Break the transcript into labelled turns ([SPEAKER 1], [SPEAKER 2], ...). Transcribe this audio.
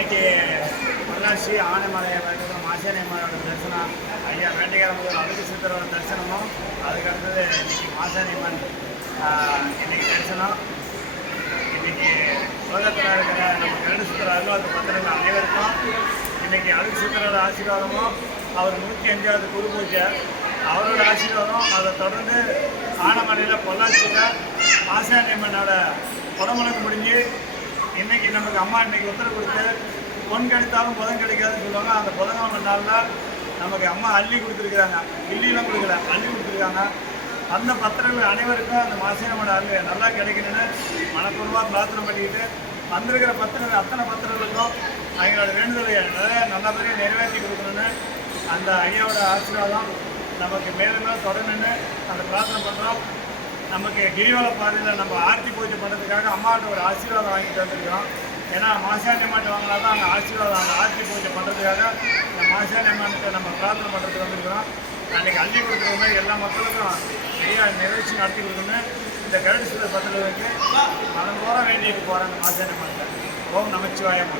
[SPEAKER 1] இன்னைக்கு பொள்ளாச்சி ஆனைமலை இருக்கிற மாசாணியம்மனோட தரிசனம். ஐயா வேட்டைக்காரம்பூர் அழகு சித்தரோட தரிசனமும் அதுக்கடுத்தது இன்னைக்கு மாசாணியம்மன் இன்னைக்கு தரிசனம். இன்னைக்கு உலகத்தில் இருக்கிற நம்ம கருடு சித்தர் அருள்வாக்கு பத்திரங்கள் அனைவருக்கும் இன்னைக்கு அழகு சித்தரோட ஆசீர்வாதமும் அவர் நூற்றி அஞ்சாவது குரு பூஜை. அவரோட ஆசீர்வாதம் அதை தொடர்ந்து ஆனமலையில் பொள்ளாச்சியில் மாசாணியம்மனோட குடமுழுக்கு முடிஞ்சு இன்னைக்கு நமக்கு அம்மா இன்னைக்கு உத்தரவு கொடுத்து பொன் கிடைத்தாலும் புதன் கிடைக்காதுன்னு சொல்லுவாங்க. அந்த புதன்கிழமை நாளில் நமக்கு அம்மா அள்ளி கொடுத்துருக்குறாங்க. இல்லிலாம் கொடுக்கல அள்ளி கொடுத்துருக்காங்க. அந்த பத்திரங்கள் அனைவருக்கும் அந்த மாசியம்மோட அருள் நல்லா கிடைக்கணும்னு மனப்பூர்வமாக பிரார்த்தனை பண்ணிக்கிட்டு வந்திருக்கிற பத்திரங்கள் அத்தனை பத்திரங்களுக்கும் அவங்களோட வேண்டுதலை நிறைய நல்லபடியாக நிறைவேற்றி கொடுக்கணும்னு அந்த ஐயாவோட ஆசீர்வாதம் நமக்கு மேலும் மேலும் தொடரணும்னு அந்த பிரார்த்தனை பண்ணுறோம் நமக்கு கிரிவல பாதையில் நம்ம ஆர்த்தி பூஜை பண்ணுறதுக்காக அம்மாட்ட ஒரு ஆசீர்வாதம் வாங்கிட்டு வந்திருக்கிறோம் ஏன்னா மாசாணி அம்மாட்ட வாங்கினா தான் அந்த ஆசீர்வாதம் அந்த ஆர்த்தி பூஜை பண்ணுறதுக்காக இந்த மாசாணி அம்மாட்ட நம்ம பிரார்த்தனை பண்ணுறதுக்கு வந்திருக்கிறோம். அன்றைக்கி அள்ளி கொடுக்குற மாதிரி எல்லா மக்களுக்கும் நிறையா நிகழ்ச்சி நடத்தி கொடுக்கணும். இந்த கருடு சில பத்திரத்துக்கு மனம் போகிற வேண்டிட்டு போகிறேன் அந்த மாசாணி அம்மாட்ட. ஓம் நமச்சிவாயம்